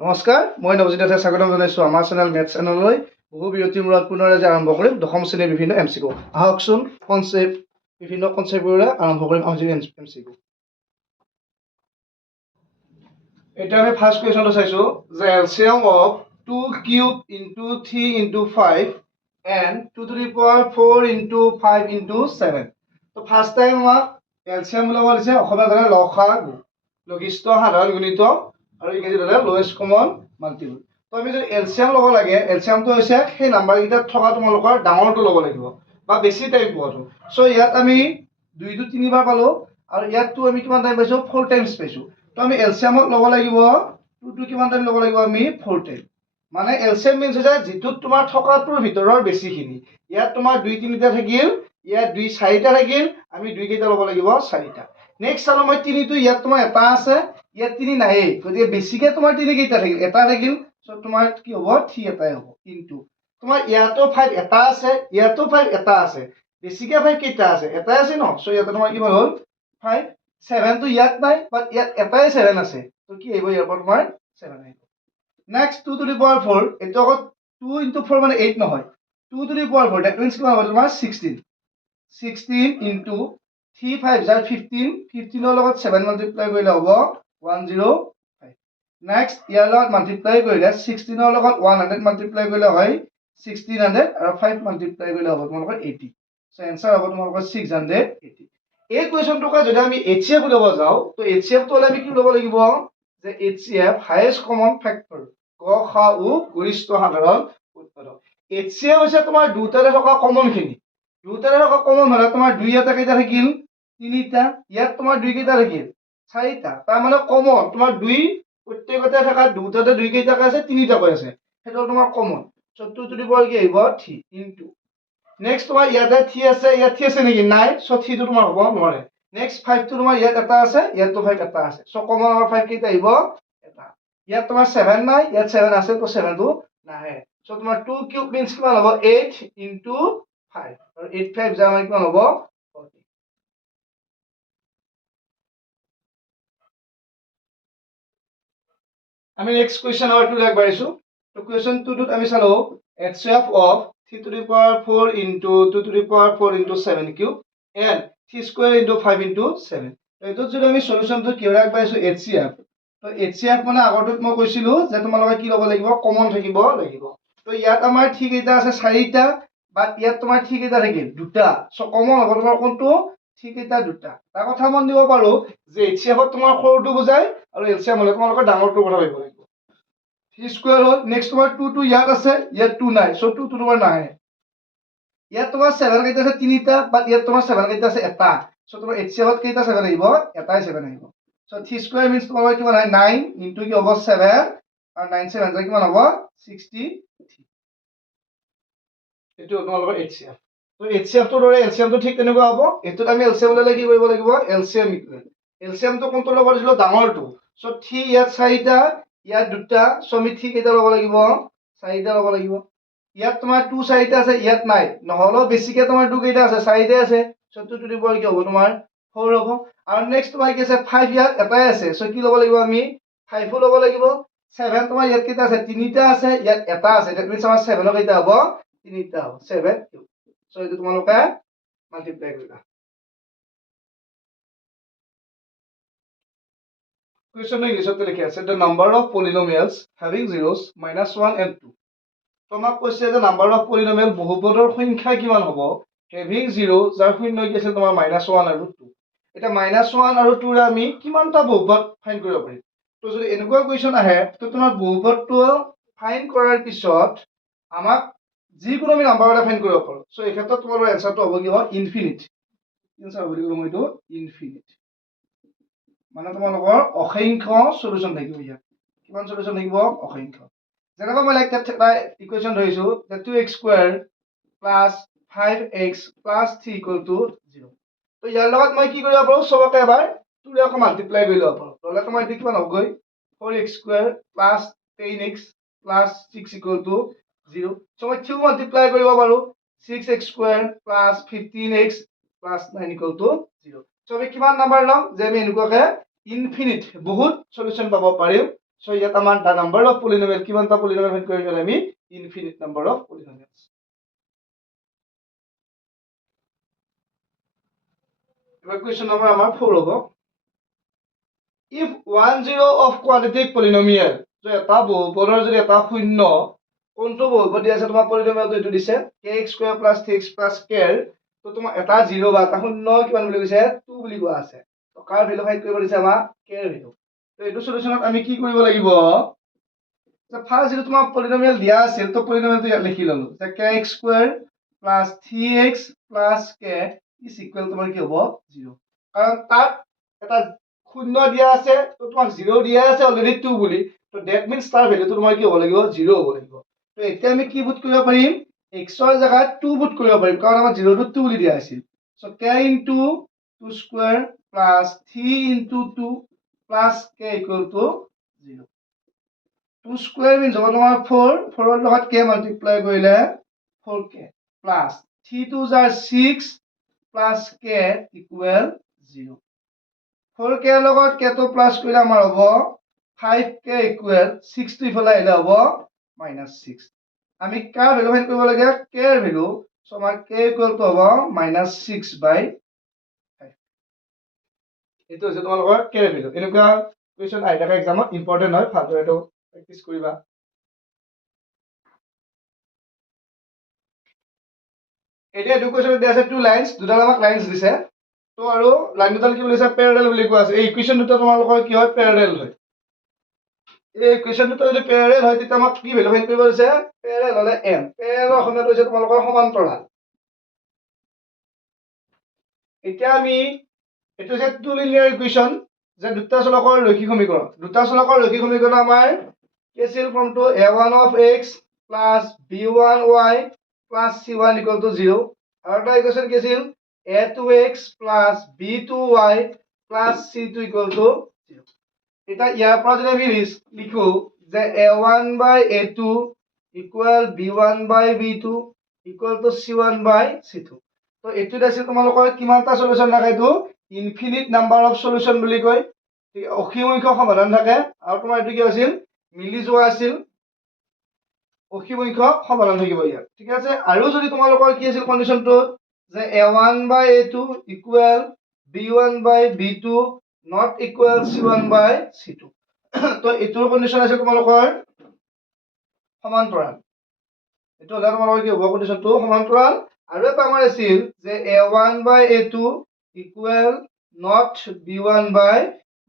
নমস্কাৰ, মই নৱজিৎ দাসে স্বাগতম জনাইছোঁ আমাৰ চেনেল মেথছ চেনেললৈ। বহু বিৰতিৰ মূৰত পুনৰ আজি আৰম্ভ কৰিম দশম শ্ৰেণীৰ বিভিন্ন MCQ। আহকচোন বিভিন্ন কনচেপ্টবোৰে আৰম্ভ কৰিম আজি MCQ। এতিয়া আমি ফাৰ্ষ্ট কুৱেশ্যনটো চাইছোঁ যে এলচিয়াম of 2 cube into 3 into 5 and 2 to the power 4 into 5 into 7। তো ফাৰ্ষ্ট টাইম আমাক এলচিয়াম ওলাব দিছে, অসমীয়া ধৰণে লসাগু, লঘিষ্ঠ সাধাৰণ গুণিত আৰু ইংৰাজীত হ'লে লোৱেষ্ট কমন মাল্টিপল। তো আমি যদি এলচিয়াম ল'ব লাগে, এলচিয়ামটো হৈছে সেই নাম্বাৰকেইটাত থকা তোমালোকৰ ডাঙৰটো ল'ব লাগিব বা বেছি টাইম পোৱাটো। চ' ইয়াত আমি 2টো 3বাৰ পালোঁ আৰু ইয়াতটো আমি কিমান টাইম পাইছোঁ 4 টাইমছ পাইছোঁ। তো আমি এলচিয়ামত ল'ব লাগিব 2টো কিমান টাইম ল'ব লাগিব আমি 4 টাইম। মানে এলচিয়াম মিনছ হৈছে যিটোত তোমাৰ থকাটোৰ ভিতৰৰ বেছিখিনি। ইয়াত তোমাৰ 2 3টা থাকিল, ইয়াত 2 4টা থাকিল, আমি 2 কেইটা ল'ব লাগিব 4টা। নেক্সট চালো মই 3টো, ইয়াত তোমাৰ এটা আছে, ইয়াত 3 নাহেই, গতিকে বেছিকে তোমাৰ 3 কেইটা থাকিল, এটা থাকিল, চ' তোমাৰ কি হ'ব 3 এটাই হ'ব। কিন্তু তোমাৰ ইয়াতো 5 এটা আছে, ইয়াতো 5 এটা আছে, বেছিকে 5 কেইটা আছে, এটাই আছে ন, চ' ইয়াতে তোমাৰ কিমান হ'ল 5। 7টো ইয়াত নাই, বাট ইয়াত এটাই 7 আছে, তো কি আহিব ইয়াৰ পৰা তোমাৰ 7 আহিব। নেক্সট 2 to the power 4, এইটো আকৌ 2 into 4 মানে 8 নহয়, 2 to the power 4, that means কিমান হ'ব তোমাৰ 16 into 3 5 জাৰ 15, 15ৰ লগত 7 মাল্টিপ্লাই কৰিলে হ'ব 105। নেক্সট ইয়াৰ লগত মাল্টিপ্লাই কৰিলে 16ৰ লগত 100 মাল্টিপ্লাই কৰিলে হয় 1600 আৰু 5 মাল্টিপ্লাই কৰিলে হ'ব তোমালোকৰ 80। সো এনসাৰ হ'ব তোমালোকৰ 680। এই কুৱেশ্যনটোকে যদি আমি HCF উলিয়াব যাওঁ, তো HCF তো হলে আমি কি ল'ব লাগিব যে HCF হাইয়েস্ট কমন ফেক্টৰ, গ সা উ গৰিষ্ঠ সাধাৰণ উৎপাদক। HCF হৈছে তোমাৰ দুটাৰে থকা কমন খিনি, দুটাৰে থকা কমন হলে তোমাৰ 2 এটা কেইটা থাকিল 3টা, ইয়াত তোমাৰ 2 কেইটা থাকিল 4টা, তাৰ মানে কমন তোমাৰ 2 প্ৰত্যেকতে থকা দুটাতে 2 কেইটাকে আছে 3টাকৈ আছে, সেইটো তোমাৰ common. So 2 to the power কি আহিব 3 ইনটু, নেক্সট তোমাৰ ইয়াতে 3 আছে, ইয়াত 3 আছে নেকি নাই, সো 3 টো তোমাৰ হ'ব নোৱাৰে। নেক্সট 5 টো তোমাৰ ইয়াত এটা আছে, ইয়াতো 5 এটা আছে, সো কমন আমাৰ 5 কেইটা আহিব এটা। ইয়াত তোমাৰ 7 নাই, ইয়াত 7 আছে, তো 7 টো নাহে। সো তোমাৰ 2 কিউব মিন্স কিমান হ'ব 8 ইনটু 5, আৰু 8 5 যা আমাৰ কিমান হ'ব 40। আমি নেক্সট কুৱেশ্যন নম্বৰ 2 লাগ বাঢ়িছো। তো কুৱেশ্যন 2 টোত আমি চালো HCF of 3 to the power 4 into 2 to the power 4 into 7 cube and 3 square into 5 into 7। তো এটোত যদি আমি সলিউশনটো কি লাগ বাঢ়িছো HCF, তো HCF মানে আগৰটোত মই কৈছিলো যে তোমালোকে কি ল'ব লাগিব কমন থাকিব লাগিব। তো ইয়াত আমাৰ ঠিক এটা আছে 4টা, বাট ইয়াত তোমাৰ ঠিক এটা থাকিল দুটা, সো কমন হ'ব তোমাৰ কোনটো ঠিক এটা দুটা। তাৰ কথা মন দিব পাৰো যে HCF ত তোমাৰ সৰুটো বুজায় আৰু LCM হলে তোমালোকৰ ডাঙৰটো কথা ভাবিব লাগিব। 3 স্কয়াৰ হ'ল, নেক্সট তোমাৰ 2 টো ইয়াত আছে, ইয়াত 2 নাই, সো 2 টো তোমাৰ নাহে। ইয়াত তোমাৰ 7 কেইটা আছে 3টা, বাট ইয়াত তোমাৰ 7 কেইটা আছে এটা, সো তোমাৰ HCF ত কেইটা 7 আহিব এটাই 7 আহিব। সো 3 স্কয়াৰ মিন্স তোমাৰ কিমান হয় 9 ইনটু কি হ'ব 7, আৰু 9 7 যা কিমান হ'ব 63। এটো তোমালোকৰ HCF। তো HCF টোৰ দৰে LCM টো ঠিক তেনেকুৱা হ'ব। এটোত আমি LCM ললে কি কৰিব লাগিব LCM ইকুৱেল, LCM টো কোনটো ল'ব দিছিলো ডাঙৰটো, সো 3 ইয়াত 4টা, ইয়াত দুটা, সো আমি 3 কেইটা ল'ব লাগিব 4টা ল'ব লাগিব। ইয়াত তোমাৰ 2 4টা আছে, ইয়াত নাই, নহলেও বেছিকে তোমাৰ 2 কেইটা আছে 4টা আছে, সো 2 to the power কি হ'ব তোমাৰ 4 হ'ব। আৰু নেক্সট তোমাৰ কি আছে 5 ইয়াত এটাই আছে, সো কি ল'ব লাগিব আমি 5 ল'ব লাগিব। 7 তোমাৰ ইয়াত কেইটা আছে 3টা আছে, ইয়াত এটা আছে, দ্যাট মিন্স আমাৰ 7 কেইটা হ'ব 3টা হ'ব 7 কিউব। সো এইটো তোমালোকে মাল্টিপ্লাই কৰিবা। Question ইংলিশতে লিখি আছে the number of polynomials having zeros -1 and 2। তোমাক কৈছে যে নাম্বাৰ অফ পলিনমিয়েল বহুপদৰ সংখ্যা কিমান হ'ব হেভিং 0 যাৰ শূন্য কি আছে তোমাৰ -1 আৰু 2। এটা -1 আৰু 2 ৰে আমি কিমানটা বহুপদ ফাইন্ড কৰিব পাৰিম। তো যদি এনেকুৱা কুৱেশ্যন আহে, তো তোমাৰ বহুপদটো ফাইন্ড কৰাৰ পিছত আমাক যিকোনো আমি নাম্বাৰ এটা ফাইন্ড কৰিব পাৰো। সো এই ক্ষেত্ৰত তোমালোকৰ এনসাৰটো হ'ব কি হ'ব ইনফিনিট। এনসাৰ হ'ব কি মই এইটো ইনফিনিট, মানে তোমালোকৰ অসংখ্য সলিউশন থাকিব। ইয়াত কিমান সলিউশন থাকিব অসংখ্য। যেনেকৈ মই লাইক এটা ইকুৱেশ্যন ধৰিছো যে 2x square plus 5x plus 3 equal to 0। তো ইয়াৰ লগত মই কি কৰিব পাৰো সবকে এবাৰ 2 ৰে আকৌ মাল্টিপ্লাই কৰি ল'ব পাৰো। ললে তোমাৰ এইটো কিমান হ'বগৈ 4x square plus 10x plus 6 equal to 0। So মই 2 মাল্টিপ্লাই কৰিব পাৰো 6x square plus 15x plus 9 equal to 0। So আমি কিমান নাম্বাৰ ল'ম যে আমি এনেকুৱাকে ইনফিনিট বহুত সলিউশন পাব পাৰিম। সো ইয়াত আমাৰ দা নাম্বাৰ অফ পলিনমিয়েল কিমানটা পলিনমিয়েল ফাইন্ড কৰিব লাগে আমি ইনফিনিট নাম্বাৰ অফ পলিনমিয়েলস এবাৰ কোৱেশ্চন নম্বৰ আমাৰ 4 হ'ব if 10 of quadratic polynomial so এটা বহুপদৰ যদি এটা শূন্য কোনটো বহুপদ দিয়া আছে তোমাৰ পলিনমিয়েলটো এটো দিছে kx square plus 3x plus k তো তোমাৰ এটা 0 বা এটা শূন্য কিমান বুলি কৈছে 2 বুলি কোৱা আছে তো কাৰ ভ্যালু ফাইন্ড কৰিব দিছে আমাৰ k এৰ ভ্যালু তো এটো সলিউশনত আমি কি কৰিব লাগিব যে ফাৰ্স্ট যেটো তোমাৰ পলিনমিয়েল দিয়া আছিল তো পলিনমিয়েলটো ইয়াত লিখি ললো যে kx square plus 3x plus k is equal তোমাৰ কি হ'ব 0 কাৰণ তাত এটা শূন্য দিয়া আছে তো তোমাক 0 দিয়া আছে অলৰেডি 2 বুলি তো দ্যাট মিন্স তাৰ ভ্যালুটো তোমাৰ কি হ'ব লাগিব 0 হ'ব লাগিব তো এতিয়া আমি কি পুট কৰিব পাৰিম x ৰ জাগাত 2 পুট কৰিব পাৰিম কাৰণ আমাৰ 0 টো 2 বুলি দিয়া আছিল so k into 2 square plus 3 into 2 plus k equal to 0 2 square means over তোমাৰ 4 4 ৰ লগত k multiply কৰিলে 4k plus 3 2 are 6 plus k equal 0 4k ৰ লগত k to plus কৰিলে আমাৰ হ'ব 5k equal 6 to ইফালে আহিলে হ'ব -6 আমি কাৰ ভ্যালু ফাইন্ড কৰিব লাগে k এৰ ভ্যালু সো আমাৰ k equal to হ'ব -6/5 এটো হৈছে তোমালোকৰ k এৰ ভ্যালু এনেকুৱা কোৱেশ্চন আহি থাকে এক্সামত ইম্পৰ্টেন্ট হয় ভালদৰে এটো প্ৰেক্টিস কৰিবা এতিয়া এটো কোৱেশ্চন দিয়া আছে টু লাইনস দুটা আমাক লাইনস দিছে তো আৰু লাইন দুটা কি বুলিছে প্যাৰালেল বুলি কোৱা আছে এই ইকুৱেশন দুটা তোমালোকৰ কি হয় প্যাৰালেল হয় এই ইকুৱেশন দুটা যদি প্যাৰালেল হয় তেতিয়া আমাক কি ভ্যালু ফাইন্ড কৰিব দিছে প্যাৰালেল হলে m প্যাৰালেল অসমীয়াটো হৈছে তোমালোকৰ সমান্তৰাল এতিয়া আমি এটো হৈছে টু লিনিয়াৰ ইকুৱেশন যে দুটা চলকৰ ৰৈখিক সমীকৰণ আমাৰ কি আছিল ফৰ্মটো a1 of x plus b1y plus c1 equal to 0 আৰু এটা ইকুৱেশন কি আছিল a2x plus b2y plus c2 equal to 0 এটা ইয়াৰ পৰা যদি আমি লিখো যে a1 by a2 equal b1 by b2 equal to c1 by c2 তো এটো আছিল তোমালোকৰ কিমানটা সলিউশন থাকে এটো ইনফিনিট নাম্বাৰ অফ সলিউশন বুলি কয় অসীম সংখ্যক সমাধান থাকে আৰু তোমাৰ এটো কি আছিল মিলি যোৱা আছিল অসীম সংখ্যক সমাধান থাকিব ইয়াত ঠিক আছে আৰু যদি তোমালোকৰ কি আছিল কন্ডিশনটো যে a1 by a2 equal b1 by b2 not equal c1 by c2 তো এটোৰ কন্ডিশন আছে তোমালোকৰ সমান্তৰাল এটো হলে তোমালোকৰ কি হ'ব কন্ডিশনটো সমান্তৰাল আৰু এটা আমাৰ আছিল যে a1 by a2 equal not b1 by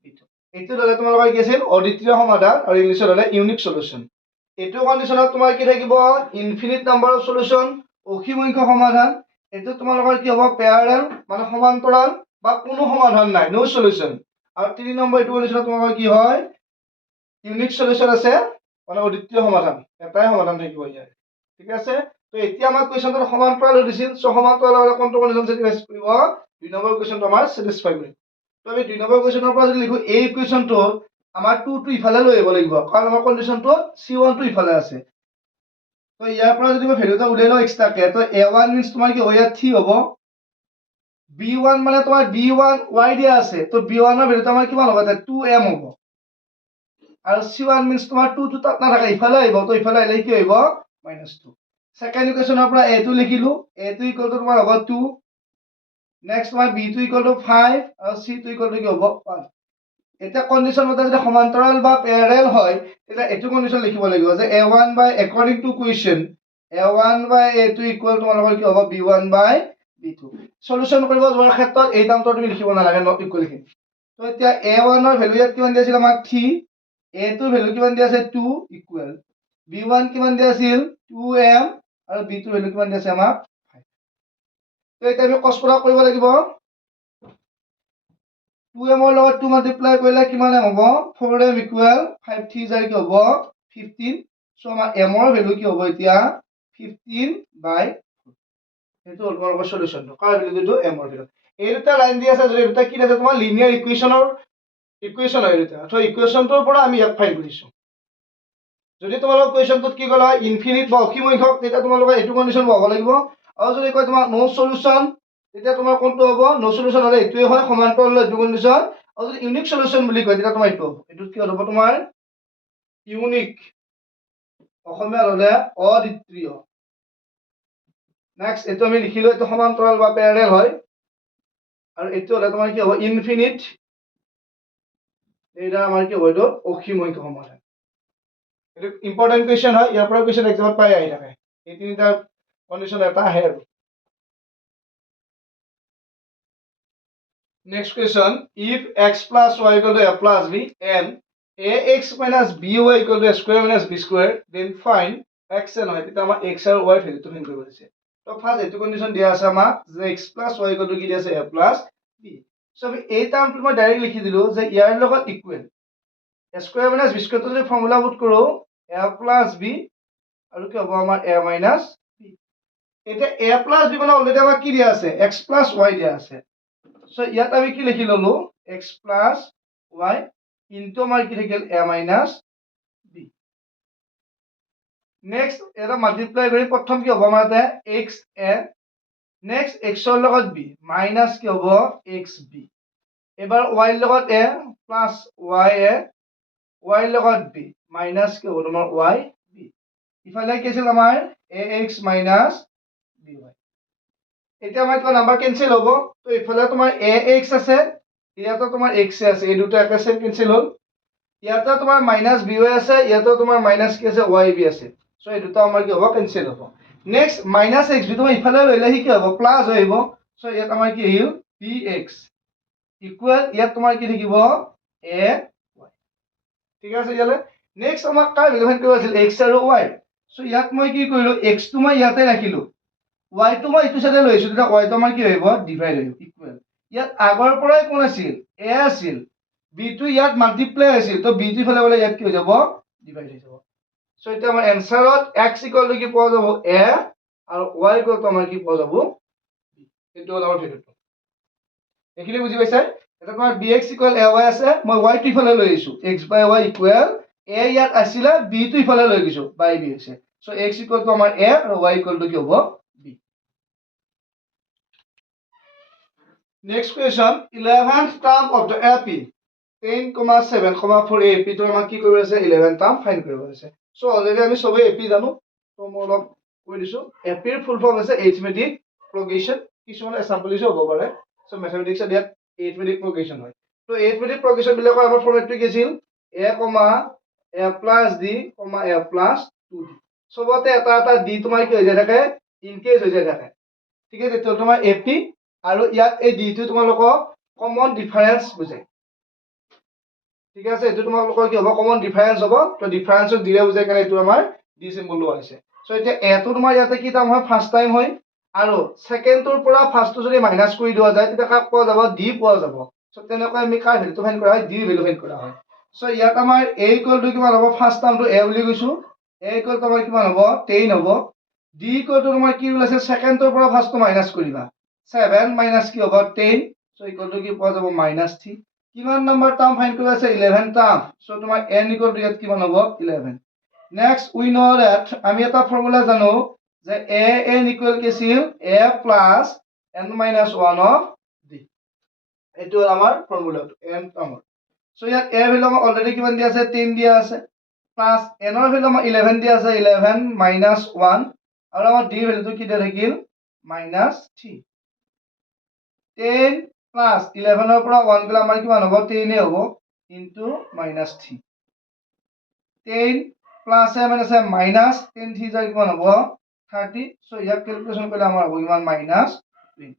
b2 এটো হলে তোমালোকৰ কি আছিল অদ্বিতীয় সমাধান আৰু ইংলিছত হলে ইউনিক সলিউশন এটো কন্ডিশনত তোমাৰ কি থাকিব ইনফিনিট নাম্বাৰ অফ সলিউশন অসীম সংখ্যক সমাধান এটো তোমালোকৰ কি হ'ব প্যাৰালেল মানে সমান্তৰাল বা কোনো সমাধান নাই নো সলিউশন আৰু 3 নম্বৰ এটো কন্ডিশনত তোমালোকৰ কি হয় ইউনিক সলিউশন আছে মানে অদ্বিতীয় সমাধান এটাই সমাধান থাকিব ইয়াৰ ঠিক আছে তো এতিয়া আমাৰ কোৱেশ্চনটো সমান্তৰাল দিছিল সো সমান্তৰাল হলে কোনটো কন্ডিশন স্যাটিসফাই কৰিব 2 নম্বৰ কোৱেশ্চনটো আমাৰ স্যাটিসফাই কৰিব তো আমি 2 নম্বৰ কোৱেশ্চনৰ পৰা যদি লিখো এই ইকুৱেশনটো আমাৰ 2 টো ইফালে লৈ আহিব লাগিব কাৰণ আমাৰ কন্ডিশনটো c1 টো ইফালে আছে তো ইয়াৰ পৰা যদি মই ভ্যালুটা উলাই লও এক্সট্ৰা কে তো a1 মিন্স তোমাৰ কি হয় 3 হ'ব b1 মানে তোমাৰ b1 y দিয়া আছে তো b1 ৰ ভ্যালুটা আমাৰ কিমান হ'ব 2m হ'ব আৰু c1 মিন্স তোমাৰ 2 টো তাত নাথাকে ইফালে আহিব তো ইফালে আহিলে কি হ'ব -2 সেকেন্ড ইকুৱেশনৰ পৰা a2 লিখিলো a2 ইকুৱেল টু তোমাৰ হ'ব 2 নেক্সট তোমাৰ b2 ইকুৱেল টু 5 আৰু c2 ইকুৱেল টু কি হ'ব 1 এটা কন্ডিশন মতে যদি সমান্তৰাল বা প্যাৰালেল হয় তেতিয়া এটো কন্ডিশন লিখিব লাগিব যে a1 by according to question a1 by a2 equal to তোমালোকৰ কি হ'ব b1 by b2 সলিউশন কৰিব যোৱাৰ ক্ষেত্ৰত এই টাৰ্মটো তুমি লিখিব নালাগে নট ইকুৱেল লিখিম তো এতিয়া a1 ৰ ভ্যালু ইয়াত কিমান দিছিল আমাক 3 a2 ৰ ভ্যালু কিমান দিয়া আছে 2 ইকুৱেল b1 কিমান দিয়া আছিল 2m আৰু b2 ভ্যালু কিমান দিয়া আছে আমাক 5 তো এতিয়া আমি কষ্ট কৰিব লাগিব 2m ৰ লগত 2 মাল্টিপ্লাই কৰিলে কিমান হ'ব 4m ইকুৱেল 5 3 যায় কি হ'ব 15 সো আমাৰ m ৰ ভ্যালু কি হ'ব এতিয়া 15/4 এটো হল আমাৰ সলিউশনটো কাৰ ভ্যালুটো m ৰ ভ্যালু এই দুটা লাইন দি আছে যদি এটা কি আছে তোমাৰ লিনিয়াৰ ইকুৱেশন হয় এটা তো ইকুৱেশনটোৰ পৰা আমি ইয়াক ফাইন্ড কৰিছো যদি তোমালোক কোৱেশ্চনটোত কি কলা ইনফিনিট বা অসীম সংখ্যক তেতিয়া তোমালোক এটো কন্ডিশন পাব লাগিব আৰু যদি কয় তোমাৰ নো সলিউশন তেতিয়া তোমাৰ কোনটো হ'ব নো সলিউশন হলে এটোই হয় সমান্তৰাল হলে এটো কন্ডিশন আৰু যদি ইউনিক সলিউশন বুলি কয় তেতিয়া তোমাৰ এটো হ'ব এটো কি হ'ব তোমাৰ ইউনিক অসমীয়া হলে অদ্বিতীয় নেক্সট এইটো আমি লিখিলো এইটো সমান্তৰাল বা প্যাৰেলাল হয় আৰু এইটো হলে তোমাৰ কি হ'ব ইনফিনিট এইটা আমাৰ কি হ'ব এইটো অসীমৈক সমাধান এইটো ইম্পৰ্টেন্ট কোৱেশ্চন হয় ইয়াৰ পৰা কোৱেশ্চন এক্সামত পাই আহি থাকে এই তিনিটা কন্ডিশন এটা আহে আৰু next question if x plus y equal to a plus b and ax minus by equal to a square minus b square then find x and y এটা আমাৰ x আৰু y ভ্যালুটো ফাইন্ড কৰিব দিছে তো first এইটো condition দিয়া আছে আমাৰ যে x plus y equal to কি দিয়া আছে a plus b সো আমি এই টার্মটো মই ডাইরেক্ট লিখি দিলো যে ইয়াৰ লগত equal a square minus b square তো যদি ফৰ্মুলা পুট কৰো a plus b আৰু কি হ'ব আমাৰ a minus b এটা a plus b মানে অলৰেডি আমাৰ কি দিয়া আছে x plus y দিয়া আছে সো ইয়াত আমি কি লিখি ললো x plus y ইনটু আমাৰ কি থাকিল a minus b নেক্সট এটা মাল্টিপ্লাই কৰি প্ৰথম কি হ'ব আমাৰ এটা x a নেক্সট x ৰ লগত b মাইনাস কি হ'ব xb এবাৰ y ৰ লগত a plus y a y ৰ লগত b মাইনাস কি হ'ব তোমাৰ y b ইফালে কি আছিল আমাৰ ax minus by এটা আমাৰ কি নাম্বাৰ কেনসেল হ'ব তো ইফালে তোমাৰ ax আছে ইয়াতো তোমাৰ x আছে এই দুটো একে সেম কেনসেল হ'ল ইয়াতো তোমাৰ মাইনাস by আছে ইয়াতো তোমাৰ মাইনাস কি আছে yb আছে সো এই দুটো আমাৰ কি হ'ব কেনসেল হ'ব নেক্সট মাইনাস xb তুমি ইফালে লইলে কি হ'ব প্লাস হইব সো ইয়াত আমাৰ কি আহিল bx ইকুয়াল ইয়াত তোমাৰ কি থাকিব a y ঠিক আছে ইয়ালে নেক্সট আমাক কাই ভ্যালু কৰিব আছিল x আৰু y সো ইয়াত মই কি কৰিলো x টো মই ইয়াতে ৰাখিলো y টো মই ইটো সাইডে লৈছো তেতিয়া y টো আমাৰ কি হইব ডিভাইড হইব ইকুয়াল ইয়াত আগৰ পৰাই কোন আছিল a আছিল b টো ইয়াত মাল্টিপ্লাই আছিল তো b টো ফলে বলে ইয়াত কি হৈ যাব ডিভাইড হৈ যাব সো এটা আমাৰ এনসাৰত x ইকুয়াল টু কি পোৱা যাব a আৰু y ইকুয়াল টু আমাৰ কি পোৱা যাব এটো হল আমাৰ ভ্যালুটো এখিনি বুজি পাইছা এটা তোমাৰ bx ইকুয়াল ay আছে মই y টো ফলে লৈ আহিছো x by y equal a ইয়াত আছিল b টো ইফালে লৈ গৈছো by b হৈছে সো x ইকুয়াল টু আমাৰ a আৰু y ইকুয়াল টু কি হ'ব b next question 11th term of the ap 10,7,4 ap তো আমাক কি কৰিব আছে 11 টাৰ্ম ফাইন্ড কৰিব আছে সো অলৰেডি আমি সবে ap জানো তো মই অলপ কৈ দিছো ap এর ফুল ফর্ম আছে arithmetic progression কিছুমান এক্সাম্পল হিসেবে হ'ব পাৰে সো ম্যাথমেটিক্স ইয়াত arithmetic progression হয় তো arithmetic progression বিলাকৰ আমাৰ ফৰ্মেটটো কি আছিল a, a plus d, a plus 2d সবতে এটা এটা d তোমাৰ কি হৈ যায় থাকে ইনকেস হৈ যায় থাকে ঠিক আছে তো তোমাৰ ap আৰু ইয়াত এই d টো তোমালোকক কমন ডিফাৰেন্স বুজায় ঠিক আছে এটো তোমালোকৰ কি হ'ব কমন ডিফাৰেন্স হ'ব তো ডিফাৰেন্সক দিলে বুজায় কাৰণে এটো আমাৰ d সিম্বল লোৱা হৈছে সো এতিয়া a টো তোমাৰ ইয়াতে কি টাইম হয় ফাৰ্স্ট টাইম হয় আৰু সেকেন্ডৰ পৰা ফাৰ্স্টটো যদি মাইনাস কৰি দিয়া যায় তেতিয়া কাক পোৱা যাব d পোৱা যাব সো তেনেকৈ আমি কাৰ ভ্যালুটো ফাইন্ড কৰা হয় d ভ্যালু ফাইন্ড কৰা হয় সো ইয়াত আমাৰ a ইকুয়াল টু কিমান হ'ব ফাৰ্স্ট টাৰ্মটো a বুলি কৈছো a ইকুয়াল টু আমাৰ কিমান হ'ব 10 হ'ব d ইকুয়াল টু তোমাৰ কি ওলাইছে সেকেন্ডৰ পৰা ফাৰ্স্টটো মাইনাস কৰিবা 7 মাইনাস কি হ'ব 10 সো ইকুয়াল টু কি পোৱা যাব -3 কিমান নাম্বাৰ টাৰ্ম ফাইন্ড কৰা আছে 11 টাৰ্ম সো তোমাৰ n ইকুয়াল টু ইয়াত কিমান হ'ব 11 নেক্সট উই নো দ্যাট আমি এটা ফর্মুলা জানো যে a n ইকুয়াল কি আছিল a plus n minus 1 of d এটো আমাৰ ফৰ্মুলাটো n টাৰ্মৰ সো ইয়াত a ভ্যালু আমাৰ অলৰেডি কিমান দিয়া আছে 10 দিয়া আছে প্লাস n ৰ ভ্যালু আমাৰ 11 দিয়া আছে 11 minus 1 আৰু আমাৰ d ভ্যালুটো কি দিয়া থাকিল -3 10 plus 11 ৰ পৰা 1 গলে আমাৰ কিমান হ'ব 10 এ হ'ব into -3 10 plus a minus a minus 10 3 যায় কিমান হ'ব 30 সো ইয়াক ক্যালকুলেশন কৰিলে আমাৰ হ'ব কিমান -20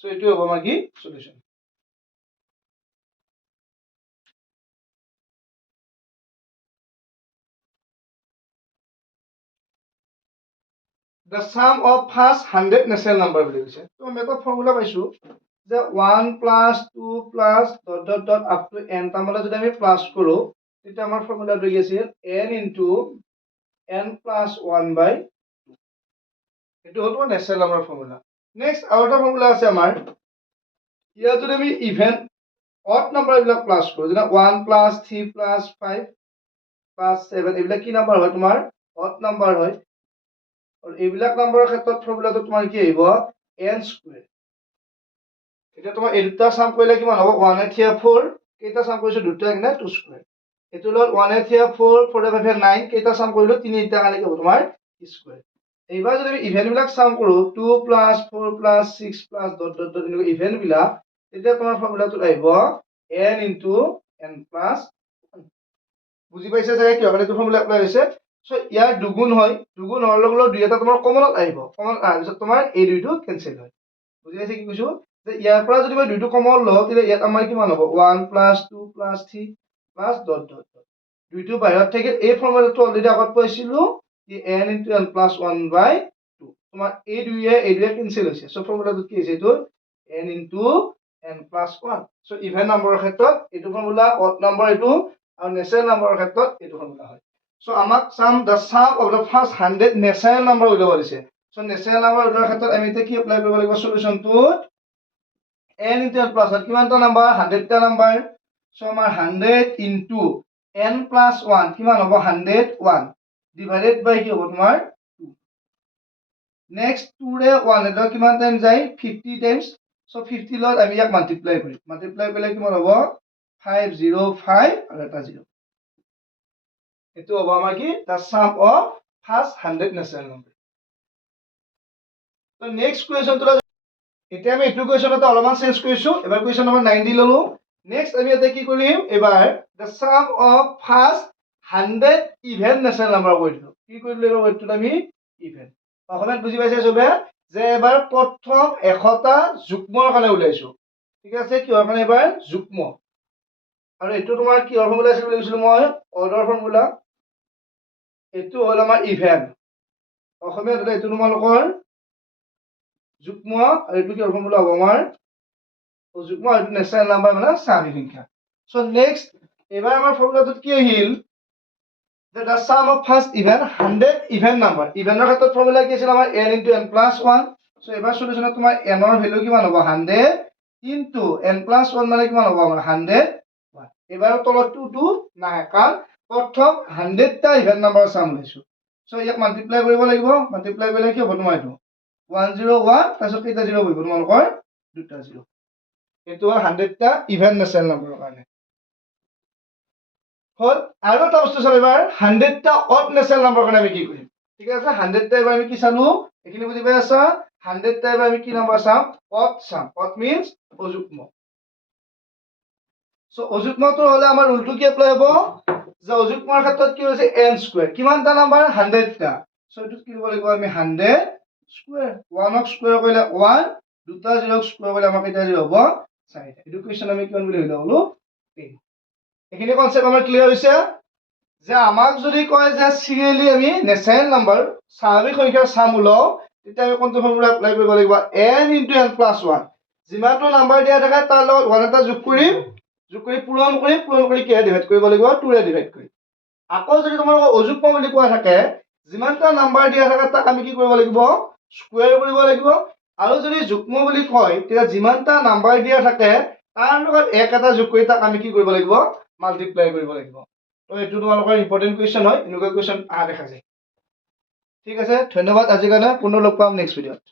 সো এটো হ'ব আমাৰ কি solution the sum of first 100 natural number বুলি কৈছে তো আমি এটা ফর্মুলা পাইছো যে 1 plus 2 plus ... up to n টামলে যদি আমি প্লাস কৰো তেতিয়া আমাৰ ফর্মুলাটো কি আছিল n into n plus 1 by 2 এটো হল ন্যাচারাল নাম্বার ফর্মুলা নেক্সট আৰু এটা ফৰ্মুলা আছে আমাৰ ইয়াত যদি আমি ইভেন অড নাম্বাৰ বিলাক প্লাস কৰো যেনে 1 plus 3 plus 5 plus 7 এইবিলাক কি নাম্বার হয় তোমাৰ অড নাম্বাৰ হয় আৰু এইবিলাক নাম্বাৰৰ ক্ষেত্ৰত ফৰ্মুলাটো তোমাৰ কি আহিব n স্কয়াৰ এটা তোমাৰ এই দুটা সাম কৰিলে কিমান হ'ব 1 3 4 কেইটা সাম কৰিছো দুটা কিনা 2 স্কয়াৰ এইটো লগত 1 এ 3 4 4 এ 5 এ 9 কেইটা সাম কৰিলো 3 এটা কাৰণে কি হ'ব তোমাৰ স্কয়াৰ এইবাৰ যদি আমি ইভেন বিলাক সাম কৰো 2 + 4 + 6 + ডট ডট ডট এনেকৈ ইভেন বিলাক তেতিয়া তোমাৰ ফৰ্মুলাটো আহিব n * n + 1 বুজি পাইছা যে কিয় মানে এইটো ফৰ্মুলা এপ্লাই হৈছে সো ইয়াৰ দুগুণ হয় দুগুণ হোৱাৰ লগে লগে দুই এটা তোমাৰ কমনত আহিব কমন আহাৰ পিছত তোমাৰ এই দুইটো কেনসেল হয় বুজি পাইছা কি কৈছো যে ইয়াৰ পৰা যদি মই দুইটো কমন লওঁ তেতিয়া ইয়াত আমাৰ কিমান হ'ব 1 + 2 + 3 + ডট ডট ডট দুইটো বাহিৰত থাকে এই ফৰ্মুলাটো অলৰেডি আগত পাইছিলো কি n * n + 1/2 তোমাৰ এই দুইয়ে কেনসেল হৈছে সো ফৰ্মুলাটো কি হৈছে এইটো n * n + 1 সো ইভেন নম্বৰৰ ক্ষেত্ৰত এইটো ফৰ্মুলা অড নম্বৰ এইটো আৰু নেচাৰেল নম্বৰৰ ক্ষেত্ৰত এইটো ফৰ্মুলা হয় সো আমাক the sum of the first 100 natural number উলিয়াব দিছে সো নেচাৰেল নম্বৰ উলিওৱাৰ ক্ষেত্ৰত আমি এতিয়া কি এপ্লাই কৰিব লাগিব সলিউশনটোত n * n + 1 কিমানটা নম্বৰ 100 টা নম্বৰ সো আমাৰ 100 * n + 1 কিমান হ'ব 101 ডিভাইডেড বাই কি হ'ব তোমাৰ 2 নেক্সট 2 ৰে 1 এটা কিমান টাইম যায় 50 টাইমছ সো 50 লগত আমি ইয়াক মাল্টিপ্লাই কৰিম মাল্টিপ্লাই কৰিলে কিমান হ'ব 505 আৰু এটা 0 এটো হ'ব আমাৰ কি the sum of first 100 natural number তো নেক্সট কোৱেশ্চনটো এতিয়া আমি এটো কোৱেশ্চনটো অলপমান চেঞ্জ কৰিছো এবাৰ কোৱেশ্চন নম্বৰ 9 দি ললো নেক্সট আমি এটা কি কৰিম এবাৰ the sum of first 100 even natural number কৰি দিলো কি কৰিলো এবাৰ ওইটো আমি ইভেন অসমত বুজি পাইছে সবে যে এবাৰ প্ৰথম 100টা যুগ্মৰ কাৰণে উলাইছো ঠিক আছে কিহৰ কাৰণে এবাৰ যুগ্ম আৰু এটো তোমাৰ কিহৰ ফৰ্মুলা আছিল বুলি কৈছিলো মই অৰ্ডাৰ ফৰ্মুলা এটো হল আমাৰ ইভেন অসমীয়া ধৰে এটো তোমালোকৰ যুগ্ম আৰু এটো কিহৰ ফৰ্মুলা হ'ব আমাৰ যুগ্ম আৰু নেচাৰেল নাম্বাৰ মানে স্বাভাৱিক সংখ্যা সো নেক্সট এবাৰ আমাৰ ফৰ্মুলাটোত কি আহিল that the sum of first even 100 even number ইভেনৰ ক্ষেত্ৰত ফৰ্মুলা কি আছিল আমাৰ n * n + 1 সো এবাৰ সলিউশনত তোমাৰ n ৰ ভ্যালু কিমান হ'ব 100 ইনটু n + 1 মানে কিমান হ'ব আমাৰ 101 এবাৰ তলত 2 নাই কাৰণ প্ৰথম 100 টা ইভেন নাম্বাৰ সাম লৈছো সো ইয়াক মাল্টিপ্লাই কৰিব লাগিব মাল্টিপ্লাই কৰিলে কি হ'ব তোমাৰ এইটো 101 তাৰপিছত কেইটা 0 বহিব তোমালোকৰ দুটা 0 এটো 100 টা ইভেন নেচাৰেল নম্বৰৰ কাৰণে হল আৰু এটা বস্তু চাও এবাৰ 100 টা অড নেচাৰেল নম্বৰ কাৰণে আমি কি কৰিম ঠিক আছে 100 টা এবাৰ আমি কি চালো এখিনি বুজি পাই আছা 100 টা এবাৰ আমি কি নম্বৰ চাম অড মিন্স অযুগ্ম সো অযুগ্মটো হলে আমাৰ ৰুলটো কি এপ্লাই হ'ব যে অযুগ্মৰ ক্ষেত্ৰত কি হৈছে n স্কয়াৰ কিমানটা নম্বৰ 100 টা সো এটো কি হ'ব লাগিব আমি 100 স্কয়াৰ 1 ক স্কয়াৰ কৰিলে 1 দুটা 0 ক স্কয়াৰ কৰিলে আমাৰ কেইটা 0 হ'ব 4টা এটো কোৱেশ্চন আমি কিমান বুলি হলো 10 এখিনি কনসেপ্ট আমাৰ ক্লিয়াৰ হৈছে যে আমাক যদি কয় যে সিৰিয়ালি আমি নেচাৰেল নম্বৰ স্বাভাৱিক সংখ্যাৰ সাম উলাও তেতিয়া আমি কোনটো ফৰ্মুলা এপ্লাই কৰিব লাগিব n * n + 1 যিমানটো নাম্বাৰ দিয়া থাকে তাৰ লগত 1 এটা যোগ কৰি পূৰণ কৰি কিহে ডিভাইড কৰিব লাগিব 2 ৰে ডিভাইড কৰি আকৌ যদি তোমাৰ অযুগ্ম বুলি কোৱা থাকে যিমানটা নাম্বাৰ দিয়া থাকে তাক আমি কি কৰিব লাগিব স্কয়াৰ কৰিব লাগিব আৰু যদি যুগ্ম বুলি কয় তেতিয়া যিমানটা নাম্বাৰ দিয়া থাকে তাৰ লগত এক এটা যোগ কৰি তাক আমি কি কৰিব লাগিব মাল্টিপ্লাই কৰিব লাগিব তো এটো তোমালোকৰ ইম্পৰ্টেন্ট কোৱেশ্চন হয় এনেকুৱা কোৱেশ্চন দেখা যায় ঠিক আছে ধন্যবাদ আজিৰ কাৰণে পুনৰ লগ পাম নেক্সট ভিডিঅ'ত